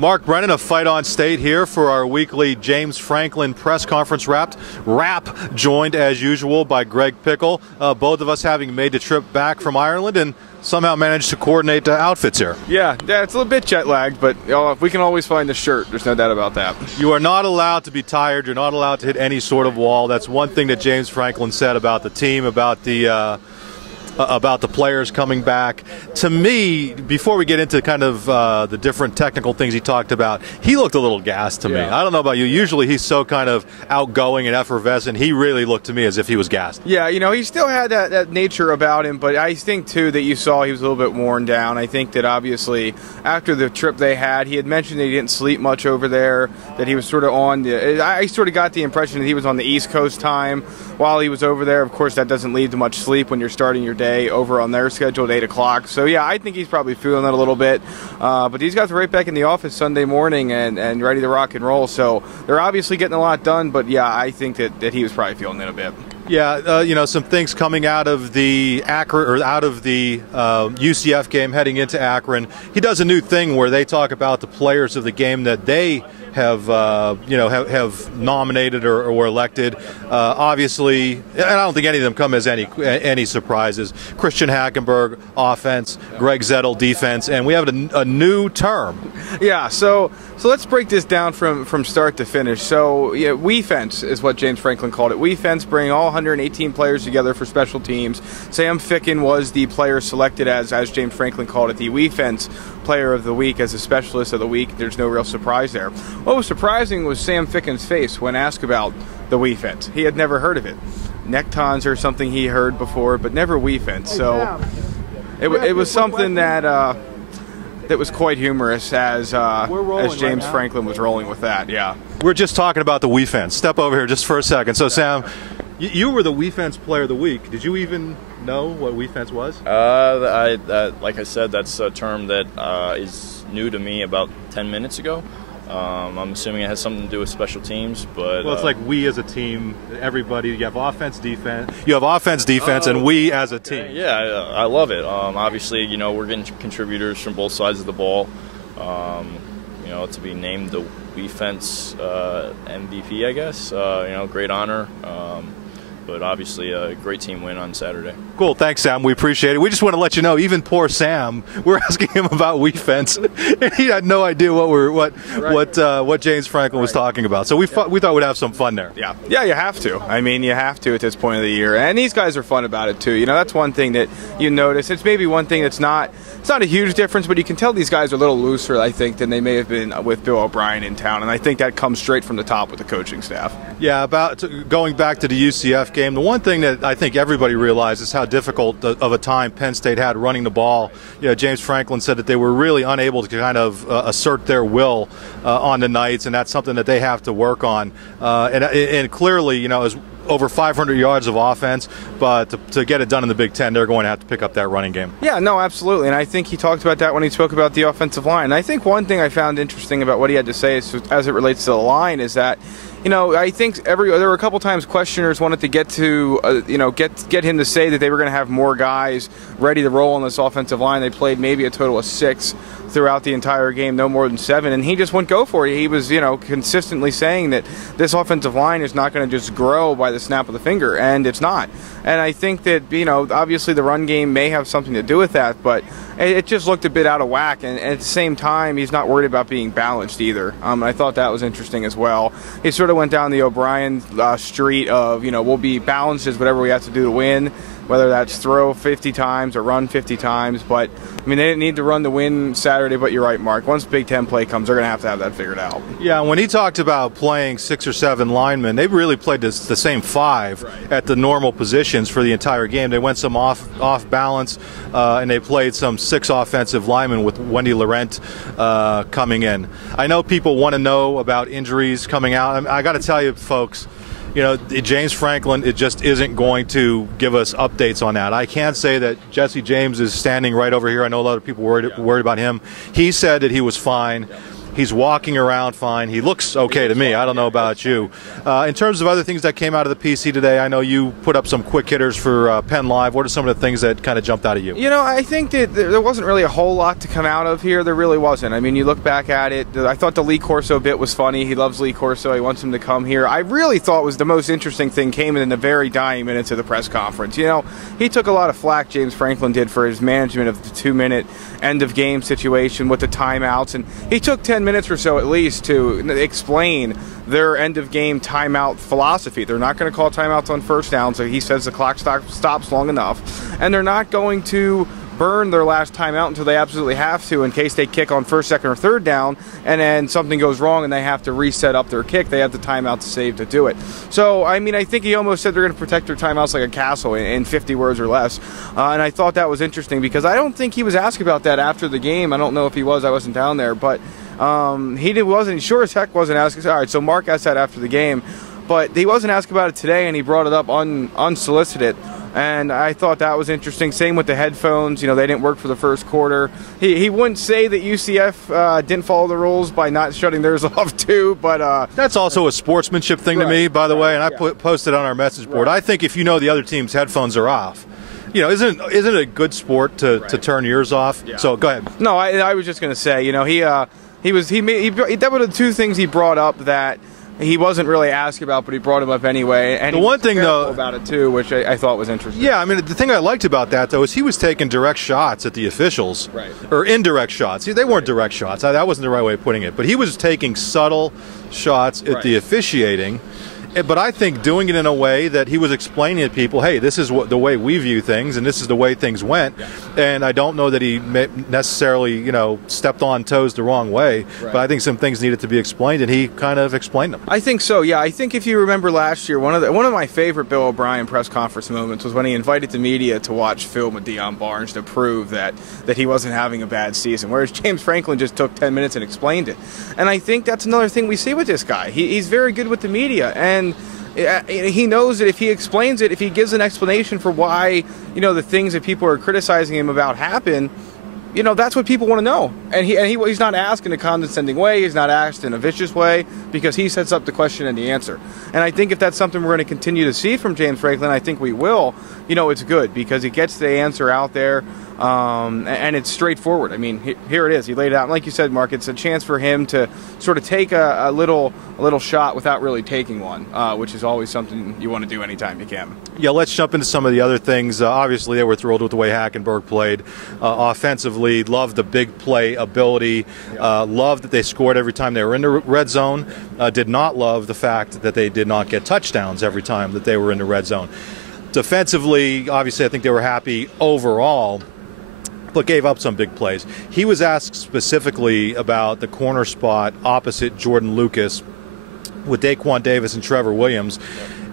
Mark, Brennan of Fight On State here for our weekly James Franklin press conference wrap, joined as usual by Greg Pickel. Both of us having made the trip back from Ireland and somehow managed to coordinate outfits here. Yeah, it's a little bit jet lagged, but we can always find the shirt. There's no doubt about that. You are not allowed to be tired. You're not allowed to hit any sort of wall. That's one thing that James Franklin said about the team, about the players coming back. To me, before we get into kind of the different technical things he talked about, he looked a little gassed to me. I don't know about you. Usually he's so kind of outgoing and effervescent. He really looked to me as if he was gassed. Yeah, he still had that nature about him, but I think, too, that you saw he was a little bit worn down. I think that obviously after the trip they had, he had mentioned that he didn't sleep much over there, that he was sort of I sort of got the impression that he was on the East Coast time while he was over there. Of course, that doesn't lead to much sleep when you're starting your day over on their schedule at 8 o'clock. So, yeah, I think he's probably feeling that a little bit. But these guys are right back in the office Sunday morning and ready to rock and roll. So they're obviously getting a lot done. But, yeah, I think that he was probably feeling it a bit. Yeah, some things coming out of the UCF game heading into Akron. He does a new thing where they talk about the players of the game that they have nominated or were elected. Obviously, and I don't think any of them come as any surprises. Christian Hackenberg, offense, Greg Zettel, defense, and we have a new term. Yeah, so let's break this down from start to finish. So, yeah, we-fence is what James Franklin called it. We-fence, bring all 118 players together for special teams. Sam Ficken was the player selected as James Franklin called it, the we-fence player of the week as a specialist of the week. There's no real surprise there. What was surprising was Sam Ficken's face when asked about the we-fence. He had never heard of it. Nectons or something he heard before, but never we-fence. So it was something that was quite humorous as James Franklin was rolling with that. Yeah. We're just talking about the we-fence. Step over here just for a second. So, Sam, you were the we-fence player of the week. Did you even know what we-fence was? Like I said, that's a term that is new to me about 10 minutes ago. I'm assuming it has something to do with special teams, but well, it's like we as a team, everybody. You have offense, defense. You have offense, defense, and we as a team. Yeah, I love it. Obviously, we're getting contributors from both sides of the ball. To be named the we-fence MVP, I guess. Great honor. But obviously a great team win on Saturday. Cool, thanks, Sam. We appreciate it. We just want to let you know, even poor Sam, we're asking him about we-fence, and he had no idea what James Franklin was talking about. So we thought we'd have some fun there. Yeah, you have to. I mean, you have to at this point of the year, and these guys are fun about it too. That's one thing that you notice. It's maybe one thing that's not a huge difference, but you can tell these guys are a little looser, I think, than they may have been with Bill O'Brien in town, and I think that comes straight from the top with the coaching staff. Yeah, going back to the UCF game, the one thing that I think everybody realizes is how difficult of a time Penn State had running the ball. James Franklin said that they were really unable to kind of assert their will on the nights, and that's something that they have to work on. And clearly, it was over 500 yards of offense, but to get it done in the Big Ten, they're going to have to pick up that running game. Yeah, no, absolutely, and I think he talked about that when he spoke about the offensive line. And I think one thing I found interesting about what he had to say as it relates to the line is that, I think there were a couple times questioners wanted to get him to say that they were going to have more guys ready to roll on this offensive line. They played maybe a total of 6 throughout the entire game, no more than 7, and he just wouldn't go for it. He was, consistently saying that this offensive line is not going to just grow by the snap of the finger, and it's not. And I think that, obviously the run game may have something to do with that, but it just looked a bit out of whack, and at the same time, he's not worried about being balanced either. I thought that was interesting as well. He sort of went down the O'Brien street of, we'll be balanced as whatever we have to do to win, whether that's throw 50 times or run 50 times. But, they didn't need to run to win Saturday, but you're right, Mark. Once Big Ten play comes, they're going to have that figured out. Yeah, when he talked about playing 6 or 7 linemen, they really played the same 5 at the normal positions for the entire game. They went some off balance, and they played some 6 offensive linemen with Wendy Laurent coming in. I know people want to know about injuries coming out. I got to tell you, folks, James Franklin, it just isn't going to give us updates on that. I can't say that Jesse James is standing right over here. I know a lot of people worried about him. He said that he was fine. He's walking around fine. He looks okay to me. I don't know about you. In terms of other things that came out of the PC today, I know you put up some quick hitters for Penn Live. What are some of the things that kind of jumped out at you? You know, I think that there wasn't really a whole lot to come out of here. There really wasn't. I mean, you look back at it, I thought the Lee Corso bit was funny. He loves Lee Corso. He wants him to come here. I really thought was the most interesting thing came in the very dying minutes of the press conference. You know, he took a lot of flack, James Franklin did, for his management of the 2-minute end-of-game situation with the timeouts, and he took 10 minutes or so at least to explain their end-of-game timeout philosophy. They're not going to call timeouts on first down, so he says the clock stops long enough, and they're not going to burn their last timeout until they absolutely have to in case they kick on first, second, or third down, and then something goes wrong and they have to reset up their kick. They have the timeout to save to do it. So, I mean, I think he almost said they're going to protect their timeouts like a castle in 50 words or less, and I thought that was interesting because I don't think he was asked about that after the game. I don't know if he was. I wasn't down there, but he wasn't. He sure as heck wasn't asked. All right, so Mark asked that after the game, but he wasn't asked about it today, and he brought it up unsolicited. And I thought that was interesting. Same with the headphones. You know, they didn't work for the first quarter. He wouldn't say that UCF didn't follow the rules by not shutting theirs off too, but that's also a sportsmanship thing to me, by the way. And I posted on our message board. I think if you know the other team's headphones are off, you know, isn't it a good sport to turn yours off? Yeah. So go ahead. No, I was just going to say, you know, that were the two things he brought up that he wasn't really asked about, but he brought him up anyway. And the one thing, though, about it too, which I thought was interesting. Yeah, I mean, the thing I liked about that, though, is he was taking direct shots at the officials, or indirect shots. They weren't direct shots. That wasn't the right way of putting it. But he was taking subtle shots at the officiating. But I think doing it in a way that he was explaining to people, hey, this is the way we view things, and this is the way things went. Yeah. And I don't know that he necessarily, you know, stepped on toes the wrong way. But I think some things needed to be explained, and he kind of explained them. I think so. Yeah, I think if you remember last year, one of my favorite Bill O'Brien press conference moments was when he invited the media to watch film with Deion Barnes to prove that he wasn't having a bad season, whereas James Franklin just took 10 minutes and explained it. And I think that's another thing we see with this guy. He's very good with the media, and he knows that if he explains it, if he gives an explanation for why, you know, the things that people are criticizing him about happen, you know, that's what people want to know. And he's not asked in a condescending way. He's not asked in a vicious way because he sets up the question and the answer. And I think if that's something we're going to continue to see from James Franklin, I think we will. You know, it's good because he gets the answer out there. And it's straightforward. I mean, here it is. He laid it out. And like you said, Mark, it's a chance for him to sort of take a little shot without really taking one, which is always something you want to do anytime you can. Yeah, let's jump into some of the other things. Obviously, they were thrilled with the way Hackenberg played. Offensively, loved the big play ability. Loved that they scored every time they were in the red zone. Did not love the fact that they did not get touchdowns every time that they were in the red zone. Defensively, obviously, I think they were happy overall, but gave up some big plays. He was asked specifically about the corner spot opposite Jordan Lucas with Daquan Davis and Trevor Williams,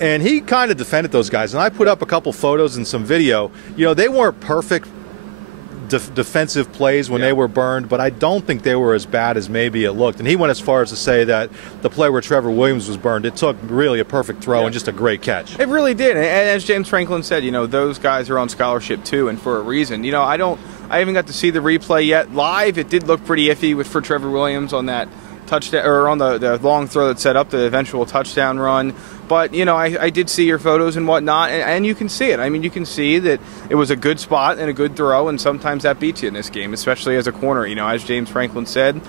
and he kind of defended those guys. And I put up a couple photos and some video. You know, they weren't perfect defensive plays when they were burned, but I don't think they were as bad as maybe it looked. And he went as far as to say that the play where Trevor Williams was burned, it took really a perfect throw and just a great catch. It really did. And as James Franklin said, you know, those guys are on scholarship too, and for a reason. You know, I haven't got to see the replay yet. Live, it did look pretty iffy for Trevor Williams on that touchdown, or on the long throw that set up the eventual touchdown run. But, you know, I did see your photos and whatnot, and you can see it. I mean, you can see that it was a good spot and a good throw, and sometimes that beats you in this game, especially as a corner. You know, as James Franklin said,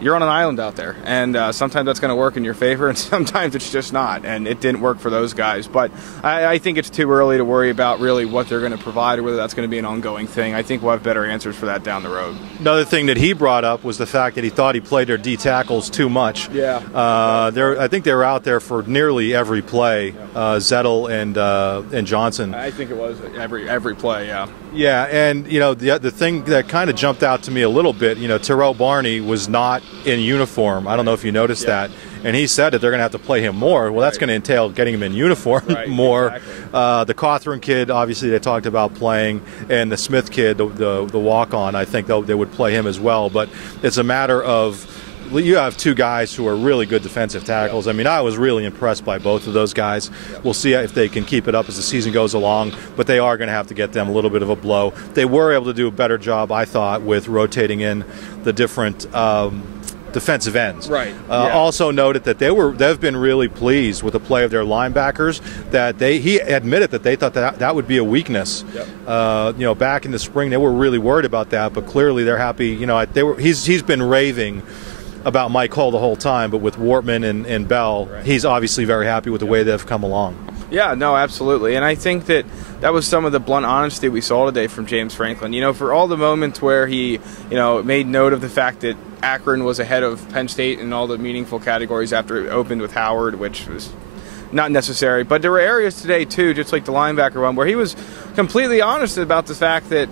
you're on an island out there, and sometimes that's going to work in your favor, and sometimes it's just not, and it didn't work for those guys. But I think it's too early to worry about really what they're going to provide or whether that's going to be an ongoing thing. I think we'll have better answers for that down the road. Another thing that he brought up was the fact that he thought he played their D tackles too much. Yeah. I think they were out there for nearly every play, Zettel and Johnson. I think it was every play, yeah. Yeah, and, you know, the thing that kind of jumped out to me a little bit, you know, Terrell Barney was not in uniform. I don't know if you noticed that. And he said that they're going to have to play him more. Well, that's going to entail getting him in uniform more. Exactly. The Cawthorn kid, obviously, they talked about playing. And the Smith kid, the walk-on, I think they would play him as well. But it's a matter of, you have two guys who are really good defensive tackles. I mean, I was really impressed by both of those guys. We'll see if they can keep it up as the season goes along, but they are going to have to get them a little bit of a blow. They were able to do a better job, I thought, with rotating in the different defensive ends. Right. Also noted that they've been really pleased with the play of their linebackers. That he admitted that they thought that would be a weakness. Yep. Back in the spring they were really worried about that, but clearly they're happy. He's been raving about Mike Hull the whole time, but with Wortman and Bell, he's obviously very happy with the way they've come along. Yeah, no, absolutely. And I think that was some of the blunt honesty we saw today from James Franklin. For all the moments where he, made note of the fact that Akron was ahead of Penn State in all the meaningful categories after it opened with Howard, which was not necessary. But there were areas today, too, just like the linebacker one, where he was completely honest about the fact that,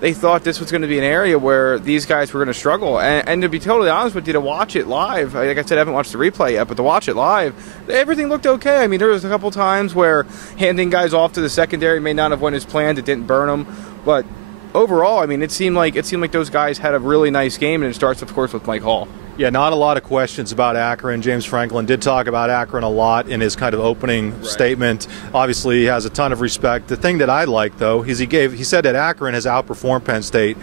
they thought this was going to be an area where these guys were going to struggle. And to be totally honest with you, to watch it live, like I said, I haven't watched the replay yet, but to watch it live, everything looked okay. I mean, there was a couple times where handing guys off to the secondary may not have went as planned. It didn't burn them. But overall, I mean, it seemed like those guys had a really nice game, and it starts, of course, with Mike Hull. Yeah, not a lot of questions about Akron. James Franklin did talk about Akron a lot in his kind of opening statement. Obviously, he has a ton of respect. The thing that I like, though, is he said that Akron has outperformed Penn State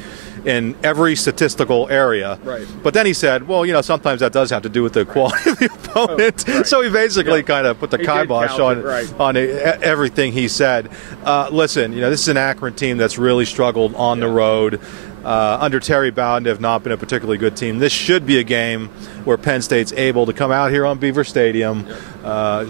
in every statistical area. Right. But then he said, well, sometimes that does have to do with the quality of the opponent. So he basically kind of put the kibosh on everything he said. Listen, this is an Akron team that's really struggled on the road. Under Terry Bowden, have not been a particularly good team. This should be a game where Penn State's able to come out here on Beaver Stadium.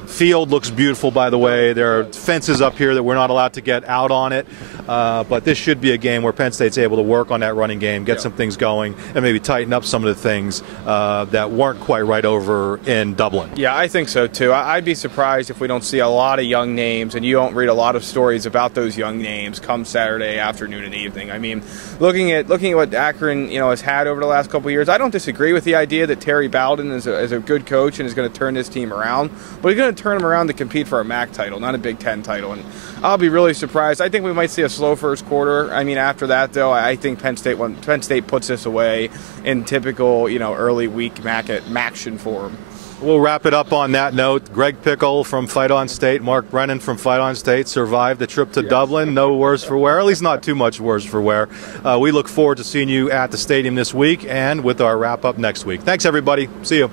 Field looks beautiful, by the way. There are fences up here that we're not allowed to get out on it. But this should be a game where Penn State's able to work on that running game, get some things going, and maybe tighten up some of the things that weren't quite right over in Dublin. Yeah, I think so, too. I'd be surprised if we don't see a lot of young names, and you don't read a lot of stories about those young names come Saturday afternoon and evening. I mean, looking at what Akron has had over the last couple of years, I don't disagree with the idea that Terry Bowden is a good coach and is going to turn this team around, but he's going to turn them around to compete for a MAC title, not a Big Ten title. And I'll be really surprised. I think we might see a slow first quarter. I mean, after that, though, I think Penn State puts this away in typical early week MAC-action form. We'll wrap it up on that note. Greg Pickel from Fight On State, Mark Brennan from Fight On State survived the trip to Dublin. No worse for wear, at least not too much worse for wear. We look forward to seeing you at the stadium this week and with our wrap-up next week. Thanks, everybody. See you.